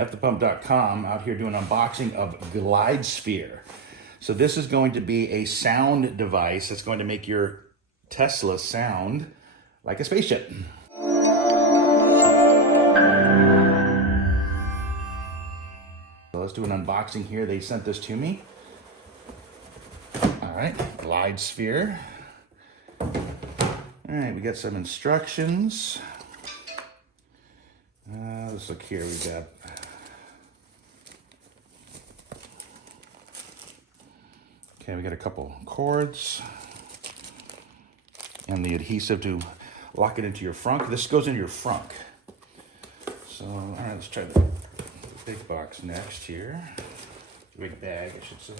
fthepump.com out here doing an unboxing of Glydsphere. So this is going to be a sound device that's going to make your Tesla sound like a spaceship. So let's do an unboxing here. They sent this to me. All right, Glydsphere. All right, we got some instructions. Let's look here. We got we got a couple cords and the adhesive to lock it into your frunk. This goes into your frunk. So, all right, let's try the big box next here. Big bag, I should say.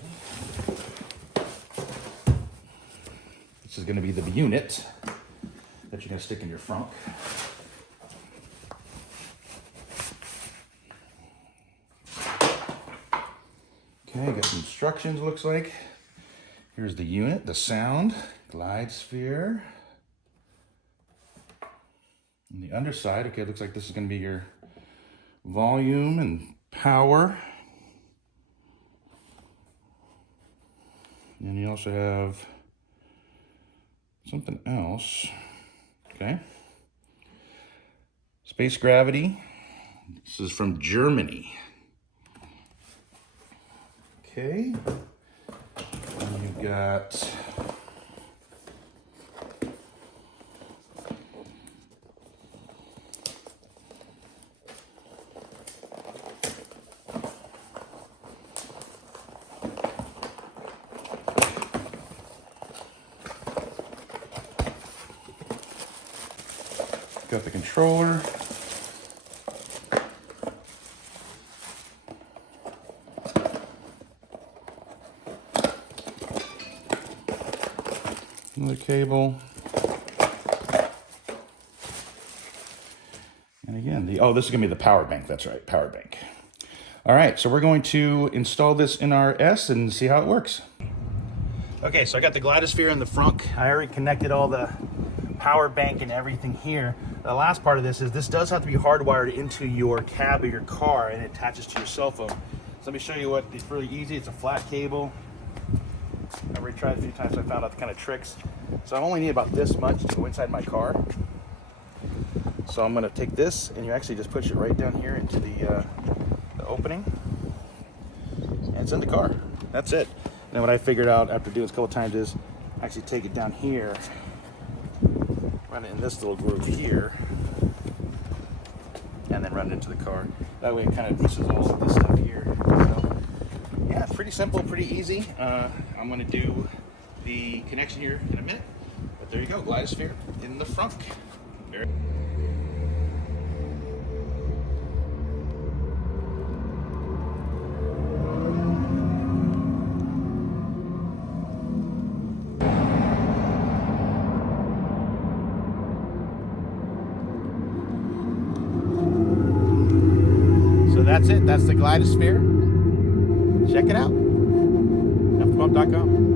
This is going to be the unit that you're going to stick in your frunk. Okay, got some instructions, looks like. Here's the unit, the sound, Glydsphere. On the underside, okay, it looks like this is going to be your volume and power. And you also have something else. Okay. Space gravity. This is from Germany. Okay. And you've got the controller. Another cable. And again, this is gonna be the power bank. That's right, power bank. All right, so we're going to install this in our S and see how it works. Okay, so I got the Glydsphere in the frunk. I already connected all the power bank and everything here. The last part of this is this does have to be hardwired into your cab of your car and it attaches to your cell phone. So let me show you what, it's really easy. It's a flat cable. I've already tried a few times, so I found out the kind of tricks. So I only need about this much to go inside my car. So I'm gonna take this and you actually just push it right down here into the opening. And it's in the car, that's it. And then what I figured out after doing this a couple times is actually take it down here, run it in this little groove here, and then run it into the car. That way it kind of misses all of this stuff here. So, yeah, it's pretty simple, pretty easy. I'm gonna do the connection here in a minute, but there you go, Glydsphere in the frunk. So that's it, that's the Glydsphere. Check it out, fthepump.com.